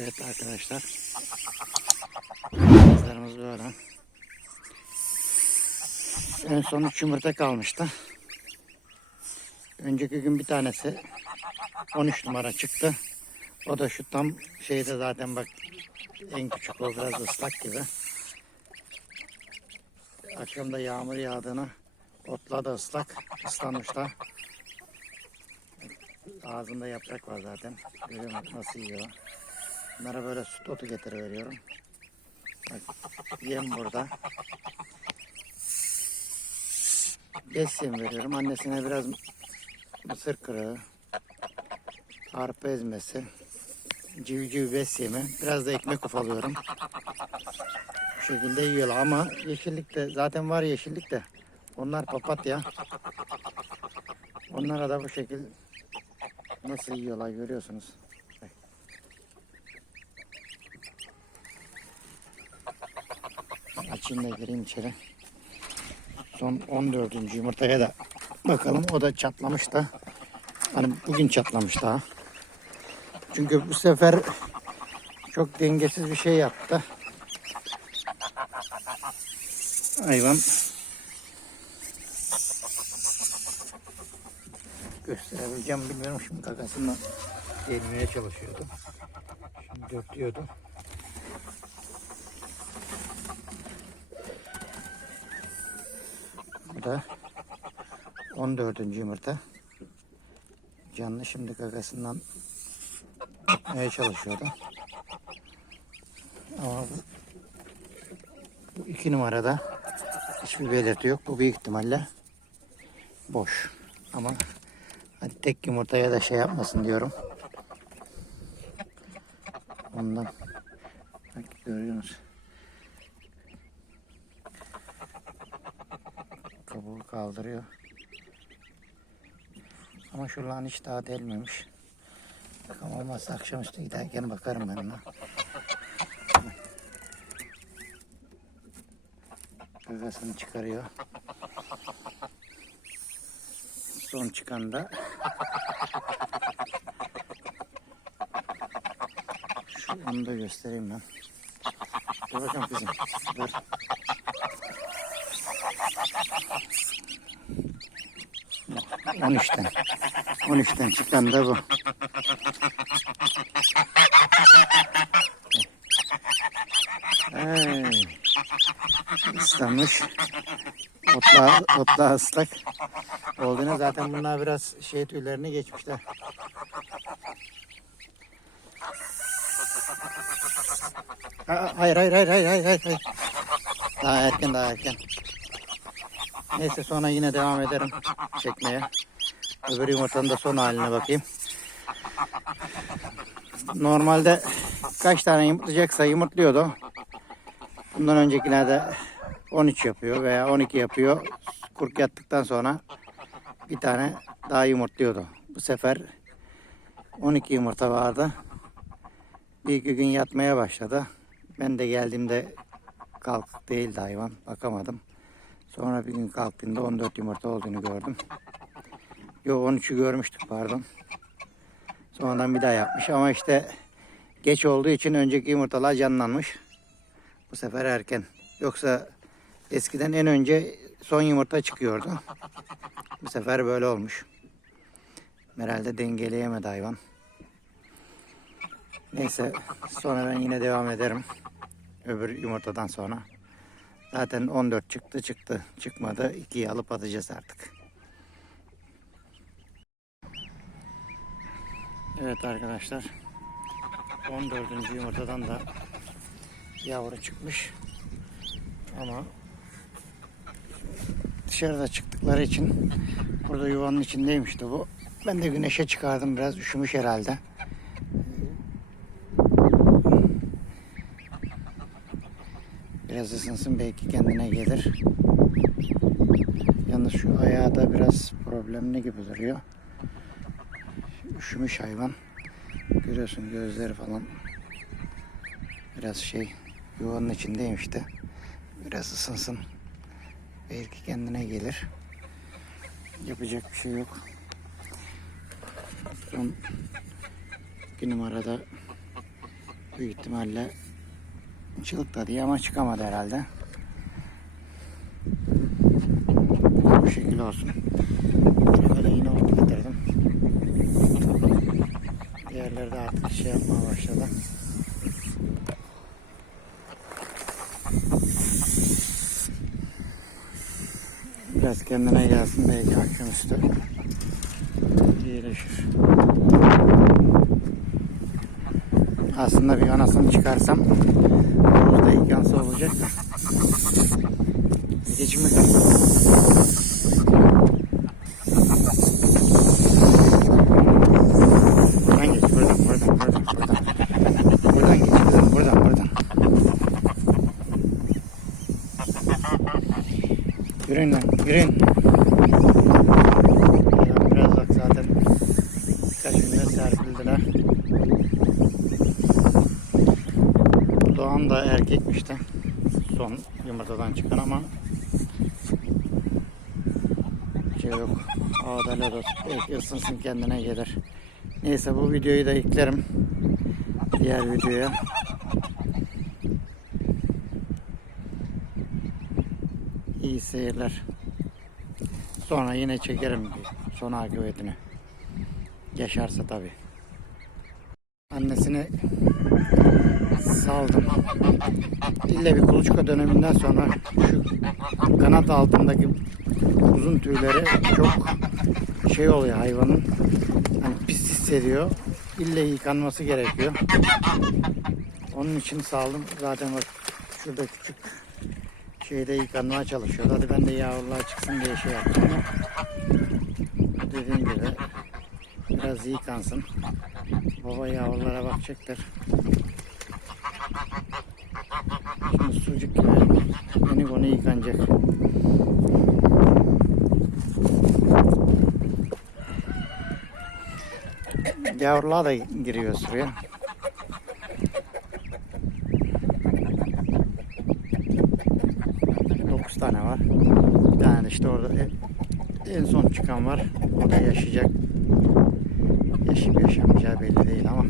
Evet arkadaşlar. Kızlarımız böyle. En son 3 yumurta kalmıştı. Önceki gün bir tanesi 13 numara çıktı. O da şu tam şeyde zaten bak en küçük o biraz ıslak gibi. Akşamda yağmur yağdığını otla da ıslak ıslanmış da. Ağzında yaprak var zaten. Görüyor musun nasıl yiyor. Bunlara böyle süt otu getiriveriyorum. Bak yem burada. Bes yem veriyorum. Annesine biraz mısır kırığı, arpa ezmesi, civciv bes yemi, biraz da ekmek ufalıyorum. Bu şekilde yiyorlar ama yeşillik de zaten var yeşillik de. Onlar papatya. Onlara da bu şekil nasıl yiyorlar görüyorsunuz. Açayım da gireyim içeri. Son 14. yumurtaya da bakalım. O da çatlamış da. Hani bugün çatlamış daha. Çünkü bu sefer çok dengesiz bir şey yaptı. Hayvan gösterebileceğim bilmiyorum şimdi kakasından gelmeye çalışıyordu. Şimdi dörtlüyordu. Da 14. yumurta. Canlı şimdi kakasından yapmaya çalışıyordu. Ama bu, bu iki numarada hiçbir belirti yok. Bu büyük ihtimalle boş. Ama hadi tek yumurtaya da şey yapmasın diyorum. Ondan bak görüyorsunuz. Kaldırıyor. Ama şu lan hiç daha delmemiş. Bakalım olmazsa akşamüstü giderken bakarım ben ona. Gagasını çıkarıyor. Son çıkan da şu onu da göstereyim ben. Dur bakalım kızım. Dur. On üçten. On üçten çıkan da bu. Ay, ıslanmış. Otla, otla ıslak. Olduğuna zaten bunlar biraz şey tüylerini geçmişler. Hayır hayır hayır hayır hayır. hayır. Daha erken daha erken. Neyse sonra yine devam ederim çekmeye. Öbür yumurtanın da son haline bakayım. Normalde kaç tane yumurtlayacaksa yumurtluyordu. Bundan öncekilerde 13 yapıyor veya 12 yapıyor. Kurk yattıktan sonra bir tane daha yumurtluyordu. Bu sefer 12 yumurta vardı. Bir iki gün yatmaya başladı. Ben de geldiğimde kalkık değildi hayvan. Bakamadım. Sonra bir gün kalktığında 14 yumurta olduğunu gördüm. Yo 13'ü görmüştük pardon. Sonradan bir daha yapmış ama işte geç olduğu için önceki yumurtalar canlanmış. Bu sefer erken. Yoksa eskiden en önce son yumurta çıkıyordu. Bu sefer böyle olmuş. Herhalde dengeleyemedi hayvan. Neyse sonra ben yine devam ederim. Öbür yumurtadan sonra. Zaten 14 çıktı çıktı. Çıkmadı. 2'yi alıp atacağız artık. Evet arkadaşlar. 14. yumurtadan da yavru çıkmış. Ama dışarıda çıktıkları için burada yuvanın içindeymişti bu. Ben de güneşe çıkardım biraz üşümüş herhalde. Biraz ısınsın belki kendine gelir. Yalnız şu ayağı da biraz problemli gibi duruyor. Üşümüş hayvan. Görüyorsun gözleri falan biraz şey yuvanın içindeymiş de biraz ısınsın. Belki kendine gelir. Yapacak bir şey yok. Son iki numarada Büyük ihtimalle çılık diye ama çıkamadı herhalde. Bu şekil olsun. Böyle yine ot getirdim. Diğerleri de artık şey yapmaya başladı. Biraz kendine gelsin belki akşamüstü iyileşir. Aslında bir anasını çıkarsam orada yıkansa olacak bakalım. Buradan geç, buradan, buradan, buradan. Ya Biraz bak zaten birkaç günde serpildiler. Doğan da erkekmiş de. Son yumurtadan çıkan ama şey yok. Olsun. Belki ısınsın kendine gelir. Neyse bu videoyu da eklerim. Diğer videoya. İyi seyirler. Sonra yine çekerim son akıbetini. Yaşarsa tabi. Annesini saldım. İlle bir kuluçka döneminden sonra şu kanat altındaki uzun tüyleri çok şey oluyor hayvanın. Hani pis hissediyor. İlle yıkanması gerekiyor. Onun için saldım. Zaten bak şurada küçük şeyde yıkanmaya çalışıyor. Hadi ben de yavruluğa çıksın diye şey yaptım ama dediğim gibi biraz yıkansın. Baba yavrulara bakacaktır. Sucuk gibi beni bunu yıkanacak. Yavrular da giriyor suya. Dokuz tane var. Bir tane işte orada en son çıkan var. O da yaşayacak. Yaşayıp yaşamayacağı belli değil ama